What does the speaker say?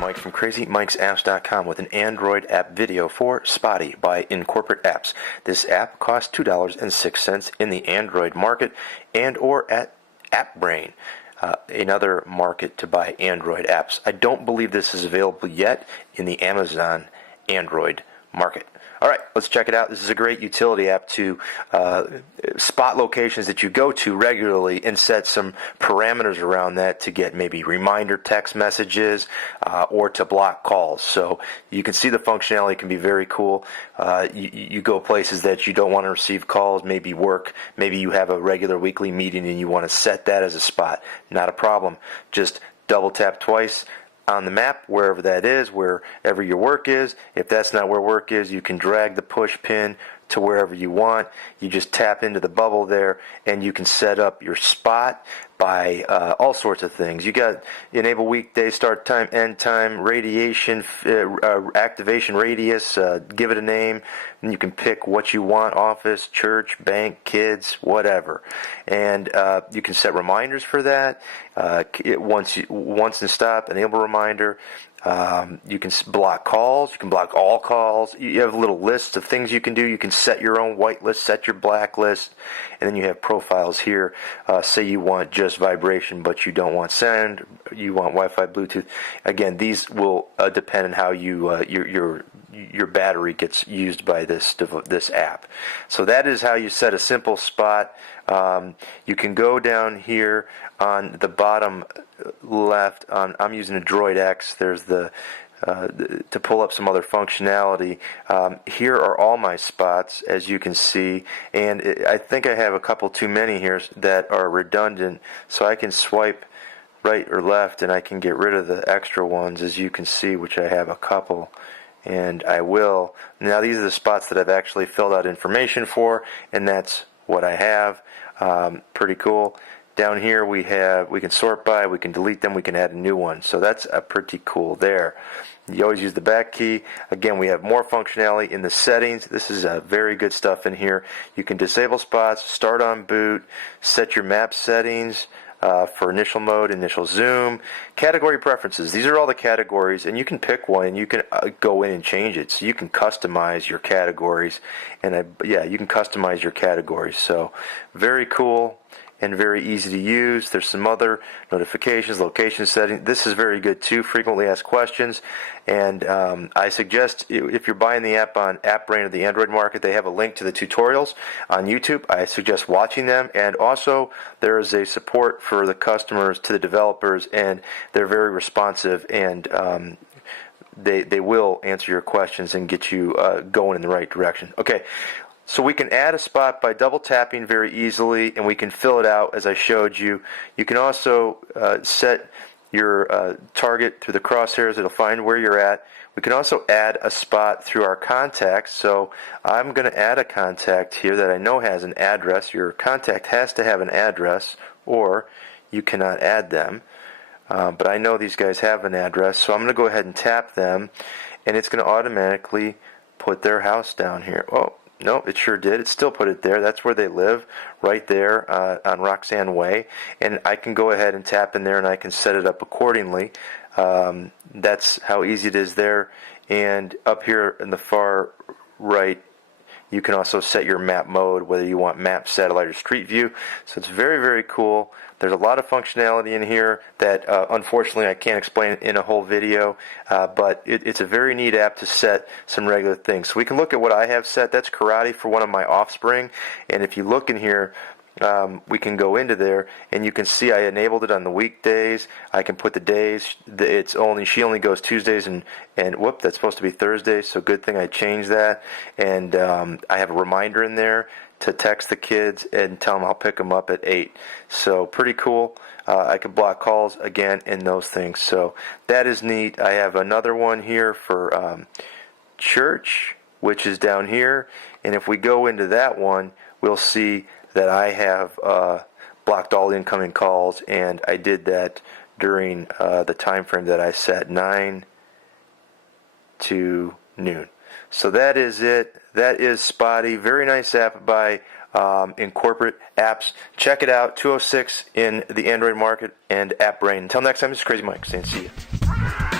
Mike from CrazyMikesApps.com with an Android app video for Spoty by Incorporate Apps. This app costs $2.06 in the Android market and or at AppBrain, another market to buy Android apps. I don't believe this is available yet in the Amazon Android market. All right, let's check it out. This is a great utility app to spot locations that you go to regularly and set some parameters around that to get maybe reminder text messages or to block calls. So you can see the functionality can be very cool. You go places that you don't want to receive calls, maybe work, maybe you have a regular weekly meeting and you want to set that as a spot. Not a problem. Just double tap twice on the map, wherever that is, wherever your work is. If that's not where work is, you can drag the push pin to wherever you want. You just tap into the bubble there, and you can set up your spot by all sorts of things. You got enable weekday start time, end time, radiation, activation radius, give it a name, and you can pick what you want: office, church, bank, kids, whatever. And you can set reminders for that. Once and stop, enable reminder. You can block calls. You can block all calls. You have little lists of things you can do. You can set your own white list, set your black list, and then you have profiles here. Say you want just vibration, but you don't want sound. You want Wi-Fi, Bluetooth. Again, these will depend on how you your battery gets used by this app. So that is how you set a simple spot. You can go down here on the bottom left. I'm using a Droid X. There's the to pull up some other functionality. Here are all my spots, as you can see, and I think I have a couple too many here that are redundant, so I can swipe right or left and I can get rid of the extra ones, as you can see, which I have a couple, and I will. Now these are the spots that I've actually filled out information for, and that's what I have. Pretty cool. Down here we can sort by, we can delete them, we can add a new one. So that's pretty cool there. You always use the back key. Again, we have more functionality in the settings. This is very good stuff in here. You can disable spots, start on boot, set your map settings for initial mode, initial zoom, category preferences. These are all the categories, and you can pick one and you can go in and change it. So you can customize your categories, and you can customize your categories. So very cool and very easy to use. There's some other notifications, location setting. This is very good too, frequently asked questions. And I suggest, if you're buying the app on AppBrain or the Android market, they have a link to the tutorials on YouTube. I suggest watching them. And also, there is a support for the customers to the developers, and they're very responsive, and they will answer your questions and get you going in the right direction. Okay. So we can add a spot by double tapping very easily, and we can fill it out as I showed you. You can also set your target through the crosshairs. It'll find where you're at. We can also add a spot through our contacts. So I'm going to add a contact here that I know has an address. Your contact has to have an address, or you cannot add them. But I know these guys have an address, so I'm going to go ahead and tap them, and it's going to automatically put their house down here. Oh, no, it sure did. It still put it there. That's where they live, right there on Roxanne Way. And I can go ahead and tap in there, and I can set it up accordingly. That's how easy it is there. And up here in the far right, you can also set your map mode, whether you want map, satellite, or street view. So it's very, very cool. There's a lot of functionality in here that unfortunately I can't explain in a whole video, but it's a very neat app to set some regular things. So we can look at what I have set. That's karate for one of my offspring, and if you look in here, we can go into there, and you can see I enabled it on the weekdays. I can put the days. She only goes Tuesdays and whoop, that's supposed to be Thursdays. So good thing I changed that. And I have a reminder in there to text the kids and tell them I'll pick them up at 8. So pretty cool. I can block calls again and those things. So that is neat. I have another one here for church, which is down here. And if we go into that one, we'll see that I have blocked all incoming calls, and I did that during the time frame that I set, 9 to noon. So that is it. That is Spoty. Very nice app by Incorporate Apps. Check it out. 206 in the Android market and AppBrain. Until next time, this is Crazy Mike saying see you.